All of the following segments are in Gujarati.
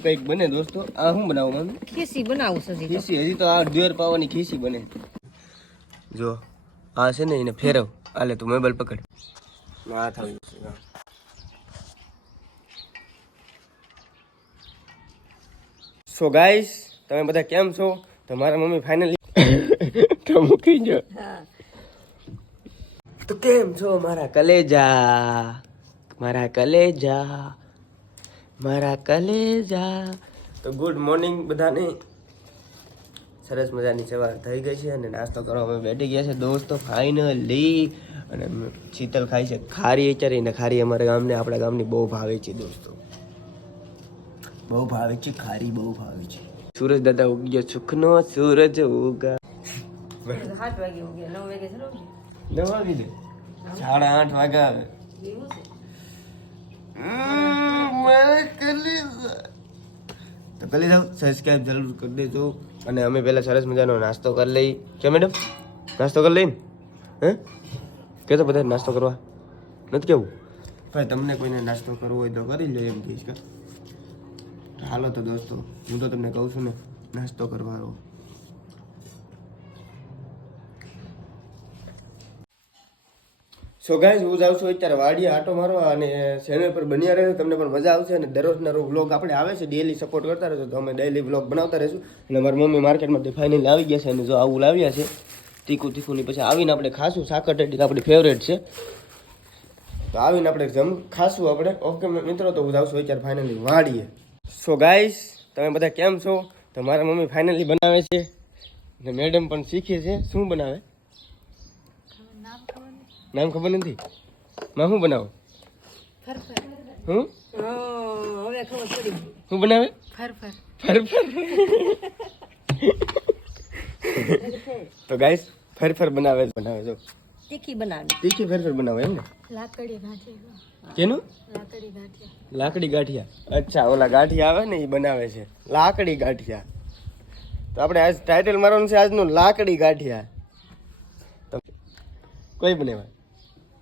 કંઈક બને દોસ્તો. આ શું બનાવું મમ્મી? ખીસી બનાવું છે ખીસી હજી તો આ ડ્યુઅર પાવાની ખીસી બને. જો આ છે ને એને ફેરવ. આલે તું મોબાઈલ પકડ. ના થયું છે સો ગાઈસ તમે બધા કેમ છો? તો મારા મમ્મી ફાઇનલી તો મૂકી જો. તો કેમ છો મારા કલેજા? મારા કલેજા. મારા કલેજા. તો ગુડ મોર્નિંગ બધાને. સરસ મજાની સવાર થઈ ગઈ છે અને નાસ્તો કરવા અમે બેઠી ગયા છે. દોસ્તો ફાઇનલી અને શીતલ ખાય છે. ખારી ચારી ને ખારી અમારા ગામને આપણા ગામની બહુ ભાવે છે દોસ્તો. બહુ ભાવે છે ખારી બહુ ભાવે છે. સૂરજ દાદા ઉગ્યો ગયો સુખનો સૂરજ ઉગા. સાત વાગે ઉગ્યા નવ વાગે નવ વાગી સાડા આઠ વાગ્યા આવે. એવું છે? તો કરી દઉં સબસ્ક્રાઈબ જરૂર કરી દેજો. અને અમે પહેલા સરસ મજાનો નાસ્તો કરી લઈ. કે મેડમ નાસ્તો કરી લઈને? હે? કે તો બધા નાસ્તો કરવા. નથી કેવું? ભાઈ, તમને કોઈને નાસ્તો કરવો હોય તો કરી લો એમ કહીશ કે. હાલો તો દોસ્તો, હું તો તમને કહું છું ને, નાસ્તો કરવા સો ગાઈઝ હું જાઉં છું અત્યારે વાડીએ આટો મારવા અને ચેનલ પર બન્યા રહેજો, તમને પણ મજા આવશે અને દરરોજના રોજ વ્લોગ આપણે આવે છે ડેલી સપોર્ટ કરતા રહેજો. તો અમે ડેલી વ્લોગ બનાવતા રહીશું. અને મારી મમ્મી માર્કેટમાંથી ફાઇનલી આવી ગયા છે અને જો આવું લાવ્યા છે, તીખું તીખું પછી આવીને આપણે ખાશું. સાકર ટેટી આપણી ફેવરેટ છે. તો આવીને આપણે જમ ખાશું આપણે. ઓકે મિત્રો, તો હું જાઉં છું અત્યારે ફાઇનલી વાડીએ. સો ગાઈઝ તમે બધા કેમ છો? તો મારા મમ્મી ફાઇનલી બનાવે છે. ને મેડમ પણ શીખે છે. શું બનાવે? નામ ખબર નથી? માં શું બનાવો? હું? હવે ખબર પડી. શું બનાવે? ફરફર. ફરફર? તો ગાઈસ ફરફર બનાવે બનાવે જો. તીખી બનાવે. તીખી ફરફર બનાવે એમ ને? લાકડી ગાંઠિયા. કેનું? લાકડી ગાંઠિયા. લાકડી ગાંઠિયા. અચ્છા ઓલા ગાંઠિયા આવે ને એ બનાવે છે. લાકડી ગાંઠિયા. તો આપણે આજ ટાઇટલ મારવાનું છે આજનું લાકડી ગાંઠિયા. તો કોઈ બનાવે?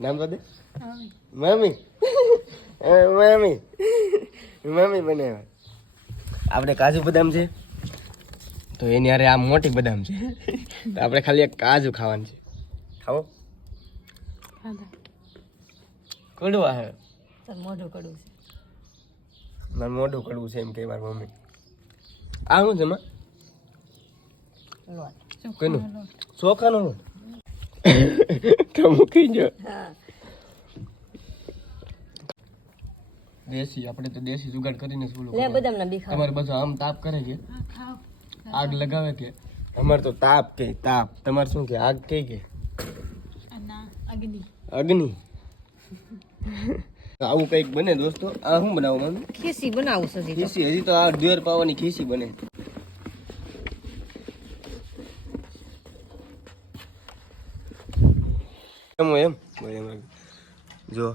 નામ તો દે. મમ્મી. એ મમ્મી. મમ્મી બનાવ્યા આપણે કાજુ બદામ છે. તો એની હારે આ મોટી બદામ છે. તો આપણે ખાલી એક કાજુ ખાવાનું છે. ખાવો. કડવા હે. મોઢું કડવું છે. મારે મોઢું કડવું છે એમ કે મારી મમ્મી. આ શું છે માં? કોઈનું ચોખાનો લોટ. તો મૂકી જો દેશી આપણે તો દેશી જુગાડ કરીને શું લે બદામ ના બી ખાવ તમારે બધું આમ તાપ કરે છે. આગ લગાવે કે? અમાર તો તાપ કે તાપ. તમારે શું કે આગ કે? કે અગ્નિ. આવું કંઈક બને દોસ્તો. આ શું બનાવું મમ્મી? ખીસી બનાવું સજી હજી તો. ખીસી? હજી તો આ ડ્યુઅર પાવાની ખીસી બને. એમ હોય એમ? હોય એમ જો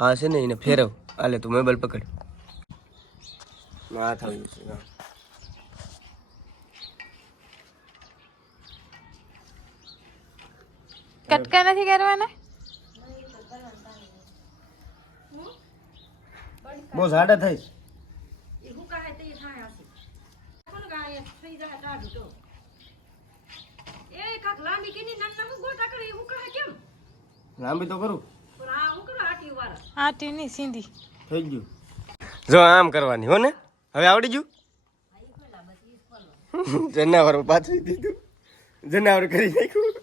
આ છે ને એને ફેરવ. આલે તું મોબાઈલ પકડ. આ થયું છે કટકા નથી કરવાના? બહુ ઝાડા થઈ લાંબી તો કરું? આટી ની સીધી. થઈ ગયું. જો આમ કરવાની હો ને? હવે આવડી ગયું? જનાવર પાથરી દીધું. જનાવર કરી નાખ્યું.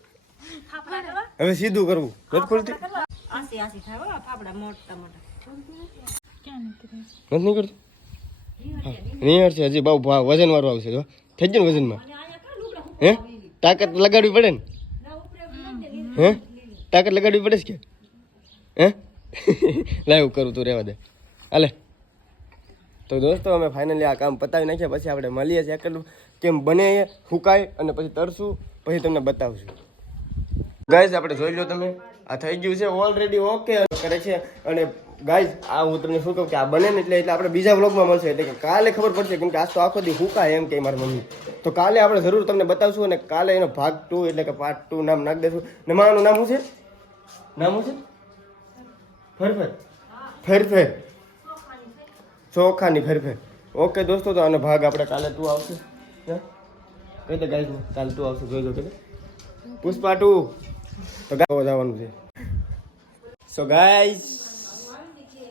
હવે સીધું કરવું. નથી ખોલતી? આસી આસી થાય ફાફડા મોટા મોટા. નથી નીકળતું? નિયર છે હજી બહુ વજન વાળું આવશે જો. થઈ ગયું ને વજનમાં? હે? તાકાત લગાડવી પડે ને? હે? તાકાત લગાડવી પડે છે કે? હે? લાઈવ કરું તું રહેવા દે. હાલે. તો દોસ્તો, અમે ફાઇનલી આ કામ પતાવી નાખ્યા. પછી આપણે મળીએ છીએ કેટલું કેમ બને એ હુકાય અને પછી તરશું, પછી તમને બતાવશું. ગાઈઝ આપણે જોઈ લો તમે. આ થઈ ગયું છે ઓલરેડી ઓકે કરે છે. અને ગાઈઝ આ હું તમને શું કહું કે આ બને ને એટલે એટલે આપણે બીજા વ્લોગમાં મળશે. એટલે કે કાલે ખબર પડશે, કેમ કે આજ તો આખો દી હુકાય એમ કે મારી મમ્મી. તો કાલે આપણે જરૂર તમને બતાવશું અને કાલે એનો ભાગ ટુ એટલે કે પાર્ટ ટુ નામ નાખી દઈશું ને માનું નામ શું છે? નામ શું છે? ફેરફેર. ફેરફેર. ચોખાની ફેરફેર. ઓકે દોસ્તો તો આનો ભાગ આપણે કાલે તું આવશે. કઈ તો ગાઈઝ કાલે તું આવશે. જોઈ લો કે પુષ્પા ટુ તો ગાવ જવાનું છે. સો ગાઈઝ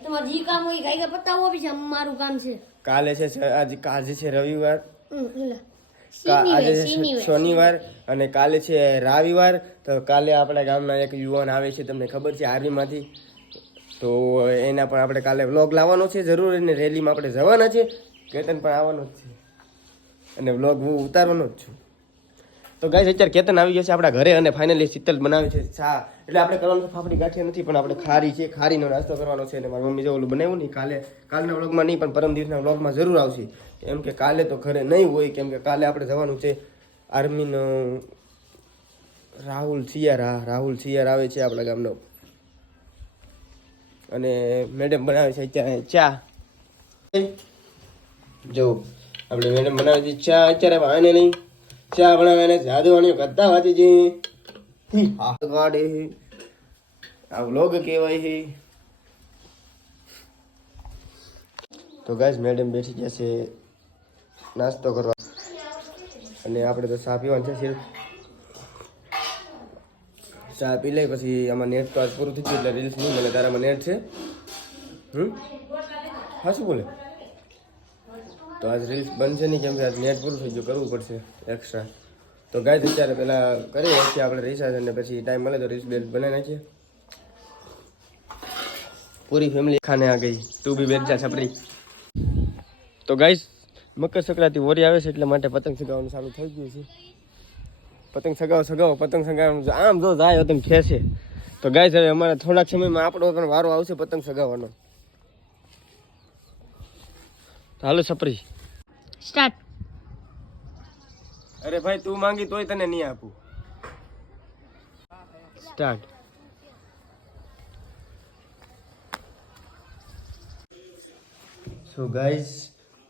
તમારે જે કામ હોય ગાઈ પતાવો બી છે મારું કામ છે. કાલે છે આજે કાલે છે રવિવાર. આજે શનિવાર, અને કાલે છે રવિવાર. તો કાલે આપણા ગામના એક યુવાન આવે છે તમને ખબર છે આર્મીમાંથી. તો એના પણ આપણે કાલે વ્લોગ લાવવાનો છે જરૂર અને રેલીમાં આપણે જવાના છે. કેતન પણ આવવાનો જ છે. અને વ્લોગ હું ઉતારવાનો જ છું. તો ગાય અત્યારે કેતન આવી ગયો છે આપણા ઘરે અને ફાઇનલી શીતલ બનાવે છે. ચા એટલે આપણે કરવાનું ફાફડી ગાંઠિયા નથી, પણ આપણે ખારી છે, ખારીનો નાસ્તો કરવાનો છે અને મારી મમ્મી જે ઓલું બનાવ્યું નહીં કાલે, કાલના વ્લોગમાં નહીં, પણ પરમ દિવસના વ્લોગમાં જરૂર આવશે. કેમ કે કાલે તો ઘરે નહીં હોય, કેમ કે કાલે આપણે જવાનું છે આર્મીનો રાહુલ સિયાર હા રાહુલ સિયાર આવે છે આપણા ગામનો. અને મેડમ બનાવે છે અત્યારે ચા. જો, આપણે મેડમ બનાવે છે ચા, અત્યારે વાને નહીં. ચા બનાવે જાદુવાણીઓ કરતા વાંચી છે. આ વ્લોગ કહેવાય છે તો ગાઈસ મેડમ બેઠી ગયા છે નાસ્તો કરવા. અને આપણે તો ચા પીવાનું છે સિર્ફ. ચા પી લઈ પછી આમાં નેટ તો આજ પૂરું થઈ ગયું એટલે રીલ્સ નહીં મને તારામાં નેટ છે. હમ? હા, શું બોલે? તો આજ રીલ્સ બનશે નહીં, કેમ કે આજ નેટ પૂરું થઈ ગયું, કરવું પડશે એક્સ્ટ્રા તો ગાય અત્યારે પેલા કરી નાખીએ આપણે રિસાર્જ અને પછી ટાઈમ મળે તો રિસ બેલ્ટ બનાવી નાખીએ. પૂરી ફેમિલી ખાને આ ગઈ, તું બી બેઠ જા છપરી. તો ગાઈસ, મકર સંક્રાંતિ વોરી આવે છે એટલે માટે પતંગ સગાવવાનું ચાલુ થઈ ગયું છે. પતંગ સગાવો સગાવો, પતંગ સગાવવાનું. આમ જો જાય પતંગ ખેંચે તો ગાઈસ, હવે અમારા થોડાક સમયમાં આપણો પણ વારો આવશે પતંગ સગાવવાનો હાલો છપરી. સ્ટાર્ટ અરે ભાઈ તું માંગી તોય તને નહીં આપું. સ્ટાર્ટ સો ગાઈઝ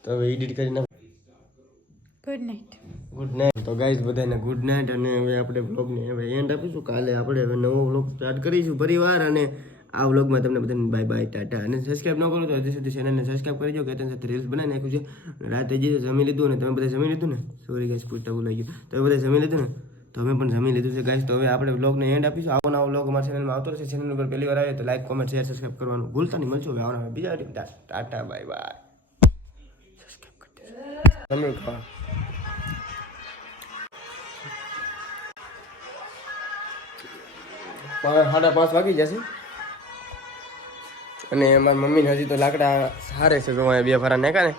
તો હવે એડિટ કરી નાખ. ગુડ નાઇટ ગુડ નાઇટ તો ગાઈઝ બધાને ગુડ નાઇટ અને હવે આપણે બ્લોગને હવે એન્ડ આપીશું. કાલે આપણે હવે નવો બ્લોગ સ્ટાર્ટ કરીશું. પરિવાર અને આ વ્લોગમાં તમને બધાને બાય બાય ટાટા. અને સબસ્ક્રાઈબ ન કરો તો હજી સુધી ચેનલને સબસ્ક્રાઈબ કરી દો, કે તેની સાથે રીલ્સ બનાવી નાખ્યું છે. રાતે જે જમી લીધું ને તમે બધા જમી લીધું ને? સોરી ગાઈસ પૂછતા ભૂલાઈ ગયું તમે બધા જમી લીધું ને? તો અમે પણ જમી લીધું છે ગાઈસ તો હવે આપણે વ્લોગને એન્ડ આપીશું. આવો નવો વ્લોગ અમારા ચેનલમાં આવતો રહેશે. ચેનલ ઉપર પહેલી વાર આવે તો લાઈક કોમેન્ટ શેર સબસ્ક્રાઈબ કરવાનું ભૂલતા નહીં. મળશું હવે આવવાના બીજા ટાટા બાય બાય તમે પાંચ- સાડા પાંચ વાગી જશે. અને મારી મમ્મીને હજી તો લાકડા સારે છે અહીંયા બે ભરા નાખ્યા ને.